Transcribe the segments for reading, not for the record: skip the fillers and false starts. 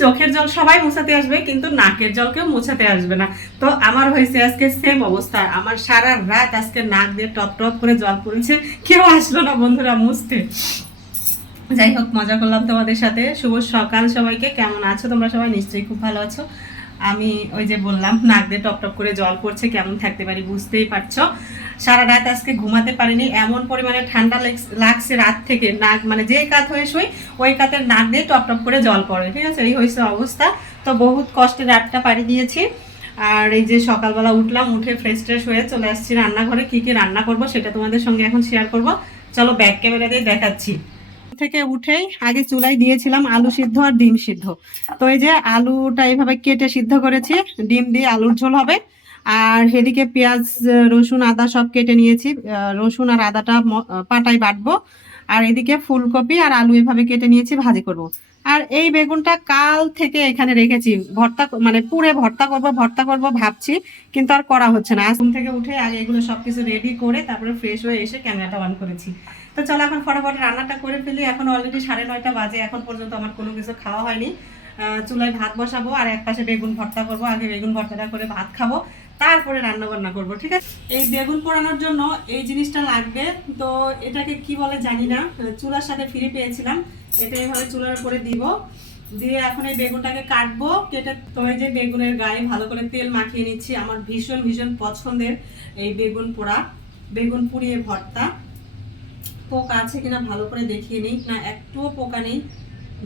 চোখের জল সবাই মোছাতে আসবে, কিন্তু নাকের জল কেউ মোছাতে আসবে না। তো আমার হয়েছে আজকে সেম অবস্থা, আমার সারা রাত আজকে নাক দিয়ে টপ টপ করে জল পড়েছে, কেউ আসলো না বন্ধুরা মুছতে। যাই হোক, মজা করলাম তোমাদের সাথে। শুভ সকাল সবাইকে, কেমন আছো তোমরা সবাই? নিশ্চয়ই খুব ভালো আছো। আমি ওই যে বললাম নাক দিয়ে টপ টপ করে জল পড়ছে, কেমন থাকতে পারি বুঝতেই পারছো। সারা রাত আজকে ঘুমাতে পারিনি, এমন পরিমাণে ঠান্ডা লাগছে রাত থেকে। নাক মানে যে কাত হয়ে শুই ওই কাতের নাক দিয়ে টপ টপ করে জল পড়ে, ঠিক আছে, এই হয়েছে অবস্থা। তো বহুত কষ্টে রাতটা পাড়ি দিয়েছি। আর এই যে সকালবেলা উঠলাম, উঠে ফ্রেশ ট্রেশ হয়ে চলে আসছি রান্নাঘরে। কি কি রান্না করব সেটা তোমাদের সঙ্গে এখন শেয়ার করব। চলো ব্যাক ক্যামেরা দিয়ে দেখাচ্ছি। থেকে উঠেই আগে চুলায় দিয়েছিলাম আলু সিদ্ধ আর ডিম সিদ্ধ। তো এই যে আলুটা এইভাবে কেটে সিদ্ধ করেছি, ডিম দিয়ে আলুর ঝোল হবে। আর এদিকে পেঁয়াজ রসুন আদা সব কেটে নিয়েছি, রসুন আর আদাটা পাটায় বাটবো। আর এদিকে ফুলকপি আর আলু এভাবে কেটে নিয়েছি, ভাজি করব। আর এই বেগুনটা কাল থেকে এখানে রেখেছি, ভর্তা মানে পুরে ভর্তা করব ভাবছি, কিন্তু আর করা হচ্ছে না। ঘুম থেকে উঠে আগে এগুলো সবকিছু রেডি করে তারপরে ফ্রেশ হয়ে এসে ক্যামেরাটা অন করেছি। তো চলো এখন ফটাফট রান্নাটা করে ফেলি। এখন অলরেডি 9:30 বাজে, এখন পর্যন্ত আমার কোনো কিছু খাওয়া হয়নি। চুলায় ভাত বসাবো আর এক পাশে বেগুন ভর্তা করবো। আগে বেগুন ভর্তাটা করে ভাত খাবো, তারপরে রান্না বান্না করবো, ঠিক আছে। এই বেগুন পোড়ানোর জন্য এই জিনিসটা লাগবে, তো এটাকে কি বলে জানি না, চুলার সাথে ফ্রি পেয়েছিলাম। এটা এইভাবে চুলার উপরে দিব, দিয়ে এখন এই বেগুনটাকে কাটবো কেটে। তো এই যে বেগুনের গায়ে ভালো করে তেল মাখিয়ে নিচ্ছি। আমার ভীষণ ভীষণ পছন্দের এই বেগুন পোড়া, বেগুন পুড়িয়ে ভর্তা। পোকা আছে কিনা ভালো করে দেখিয়ে নিই, না একটুও পোকা নেই,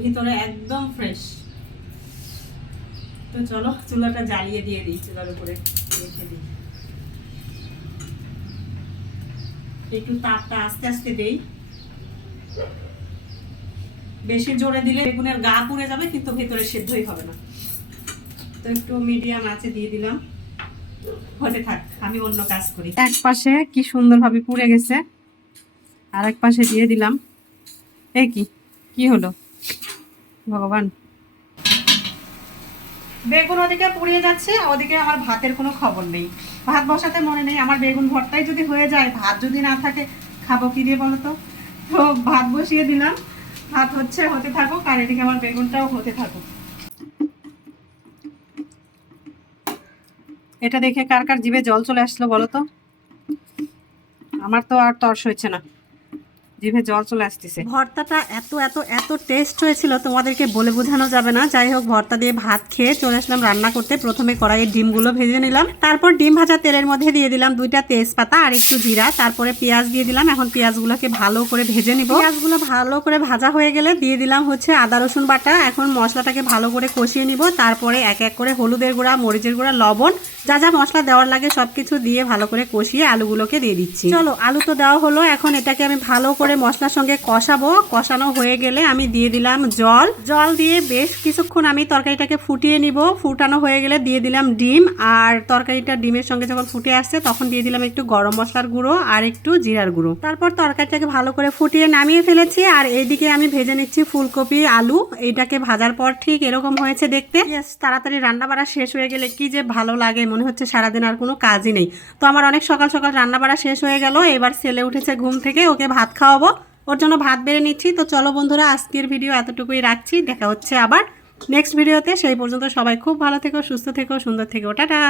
ভিতরে একদম ফ্রেশ। তো চলো চুলাটা জ্বালিয়ে দিয়ে দিই, চুলার উপরে রেখে দিই। একটু তাপটা আস্তে আস্তে দেই, বেশি জোরে দিলে বেগুনের গা পুড়ে যাবে, কিন্তু ভিতরে সিদ্ধই হবে না। তো একটু মিডিয়াম আঁচে দিয়ে দিলাম, হতে থাক, আমি অন্য কাজ করি। এক পাশে কি সুন্দরভাবে পুড়ে গেছে, আর এক পাশে দিয়ে দিলাম। এই কি হলো ভগবান, বেগুন ওদিকে পুড়িয়ে যাচ্ছে, ওদিকে আমার ভাতের কোনো খবর নেই। ভাত বসাতে মনে নেই, আমার বেগুন ভর্তাই যদি হয়ে যায়, ভাত যদি না থাকে খাবো কি দিয়ে বলো তো। তো ভাত বসিয়ে দিলাম, ভাত হতে থাকুক, আর এদিকে আমার বেগুনটাও হতে থাকুক। এটা দেখে কার কার জিভে জল চলে আসলো বলো তো? আমার তো আর তর্স হচ্ছে না, জিভে জল চলে আসতেছে। ভর্তাটা এত এত এত টেস্ট হয়েছিল, তোমাদেরকে বলে বোঝানো যাবে না। যাই হোক, ভর্তা দিয়ে ভাত খেয়ে চলে আসলাম রান্না করতে। প্রথমে কড়াইয়ে ডিমগুলো ভেজে নিলাম, তারপর ডিম ভাজা তেলের মধ্যে দিয়ে দিলাম 2টা তেজপাতা আর একটু জিরা, তারপরে পেঁয়াজ দিয়ে দিলাম। এখন পেঁয়াজগুলোকে ভালো করে ভেজে নিব। পেঁয়াজগুলো ভালো করে ভাজা হয়ে গেলে দিয়ে দিলাম আদা রসুন বাটা। এখন মশলাটাকে ভালো করে কষিয়ে নিব, তারপরে এক এক করে হলুদের গুঁড়া, মরিচের গুঁড়া, লবণ, যা যা মশলা দেওয়ার লাগে সবকিছু দিয়ে ভালো করে কষিয়ে আলুগুলোকে দিয়ে দিচ্ছি। চলো, আলু তো দেওয়া হলো, এখন এটাকে আমি ভালো করে মশলার সঙ্গে কষাবো। কষানো হয়ে গেলে আমি দিয়ে দিলাম জল দিয়ে বেশ কিছুক্ষণ আমি তরকারিটাকে ফুটিয়ে নিব। ফুটানো হয়ে গেলে দিয়ে দিলাম ডিম, আর তরকারিটা ডিমের সঙ্গে যখন ফুটে আসছে তখন দিয়ে দিলাম একটু গরম মশলার গুঁড়ো আর একটু জিরার গুঁড়ো। তারপর তরকারিটাকে ভালো করে ফুটিয়ে নামিয়ে ফেলেছি। আর এইদিকে আমি ভেজে নিচ্ছি ফুলকপি আলু। এইটাকে ভাজার পর ঠিক এরকম হয়েছে দেখতে। তাড়াতাড়ি রান্না বাড়া শেষ হয়ে গেলে কি যে ভালো লাগে, মনে হচ্ছে সারাদিন আর কোনো কাজই নেই। তো আমার অনেক সকাল সকাল রান্না বাড়া শেষ হয়ে গেল। এবার ছেলে উঠেছে ঘুম থেকে, ওকে ভাত খাওয়াবো, ওর জন্য ভাত বেড়ে নিচ্ছি। তো চলো বন্ধুরা, আজকের ভিডিও এতটুকুই রাখছি, দেখা হচ্ছে আবার নেক্সট ভিডিওতে। সেই পর্যন্ত সবাই খুব ভালো থেকো, সুস্থ থেকো, সুন্দর থেকো, টাটা।